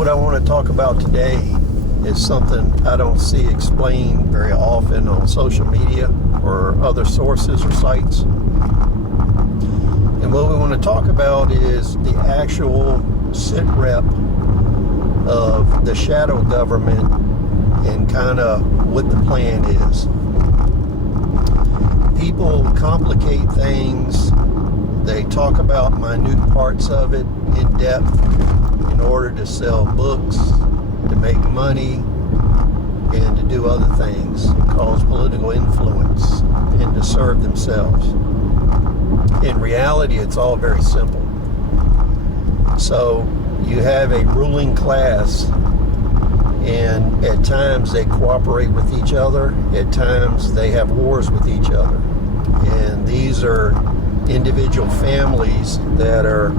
What I want to talk about today is something I don't see explained very often on social media or other sources or sites. And what we want to talk about is the actual Sitrep of the shadow government and kind of what the plan is. People complicate things. They talk about minute parts of it in depth in order to sell books, to make money, and to do other things, cause political influence, and to serve themselves. In reality, it's all very simple. So you have a ruling class, and at times they cooperate with each other, at times they have wars with each other. And these are individual families that are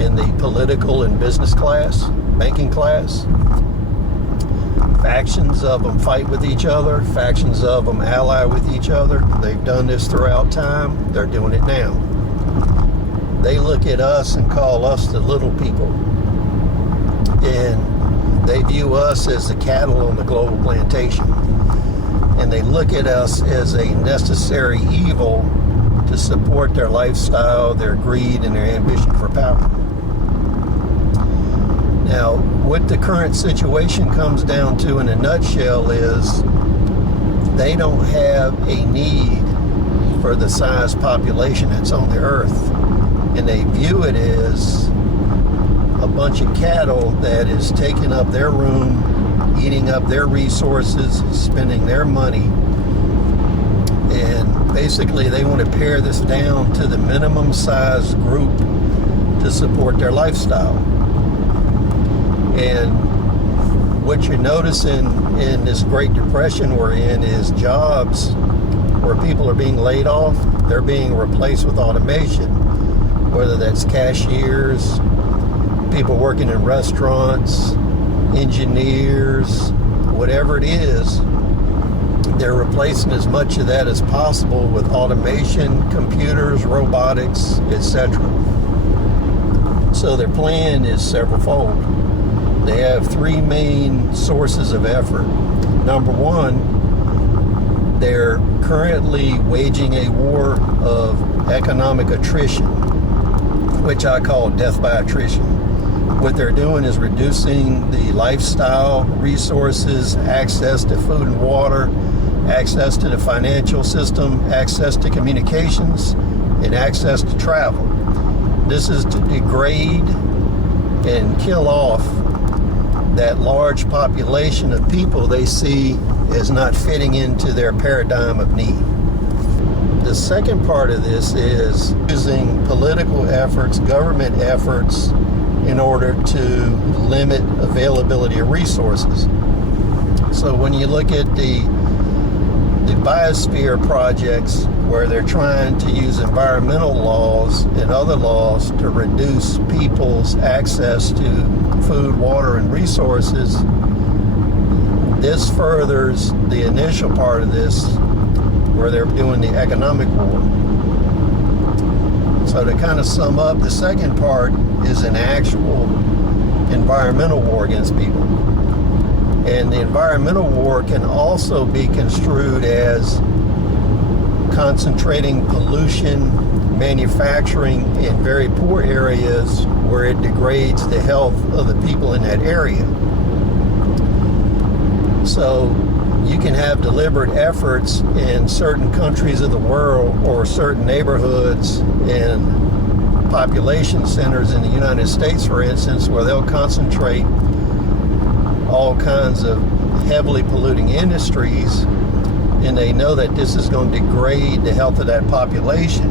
in the political and business class, banking class. Factions of them fight with each other. Factions of them ally with each other. They've done this throughout time. They're doing it now. They look at us and call us the little people. And they view us as the cattle on the global plantation. And they look at us as a necessary evil to support their lifestyle, their greed, and their ambition for power. Now, what the current situation comes down to in a nutshell is they don't have a need for the size population that's on the earth. And they view it as a bunch of cattle that is taking up their room, eating up their resources, spending their money. And basically they want to pare this down to the minimum size group to support their lifestyle. And what you're noticing in this Great Depression we're in is jobs where people are being laid off, they're being replaced with automation, whether that's cashiers, people working in restaurants, engineers, whatever it is. They're replacing as much of that as possible with automation, computers, robotics, etc. So their plan is severalfold. They have three main sources of effort. Number one, they're currently waging a war of economic attrition, which I call death by attrition. What they're doing is reducing the lifestyle resources, access to food and water, access to the financial system, access to communications, and access to travel. This is to degrade and kill off that large population of people they see as not fitting into their paradigm of need. The second part of this is using political efforts, government efforts, in order to limit availability of resources. So when you look at the biosphere projects where they're trying to use environmental laws and other laws to reduce people's access to food, water, and resources, this furthers the initial part of this where they're doing the economic war. So to kind of sum up, the second part is an actual environmental war against people. And the environmental war can also be construed as concentrating pollution, manufacturing in very poor areas where it degrades the health of the people in that area. So you can have deliberate efforts in certain countries of the world or certain neighborhoods and population centers in the United States, for instance, where they'll concentrate all kinds of heavily polluting industries, and they know that this is going to degrade the health of that population.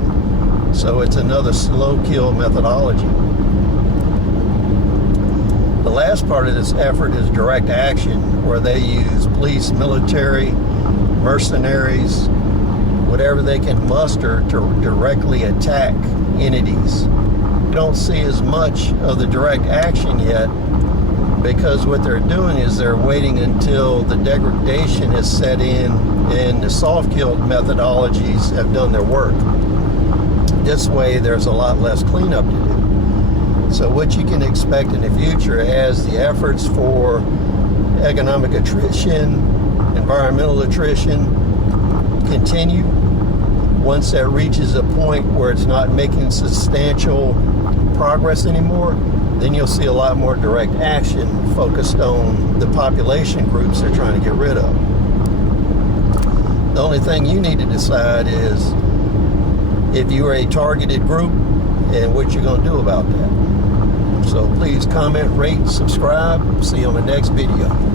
So it's another slow kill methodology. The last part of this effort is direct action, where they use police, military, mercenaries, whatever they can muster to directly attack entities. You don't see as much of the direct action yet, because what they're doing is they're waiting until the degradation is set in and the soft kill methodologies have done their work. This way there's a lot less cleanup to do. So what you can expect in the future as the efforts for economic attrition, environmental attrition continue, once that reaches a point where it's not making substantial progress anymore, then you'll see a lot more direct action focused on the population groups they're trying to get rid of. The only thing you need to decide is if you are a targeted group and what you're going to do about that. So please comment, rate, subscribe. See you on the next video.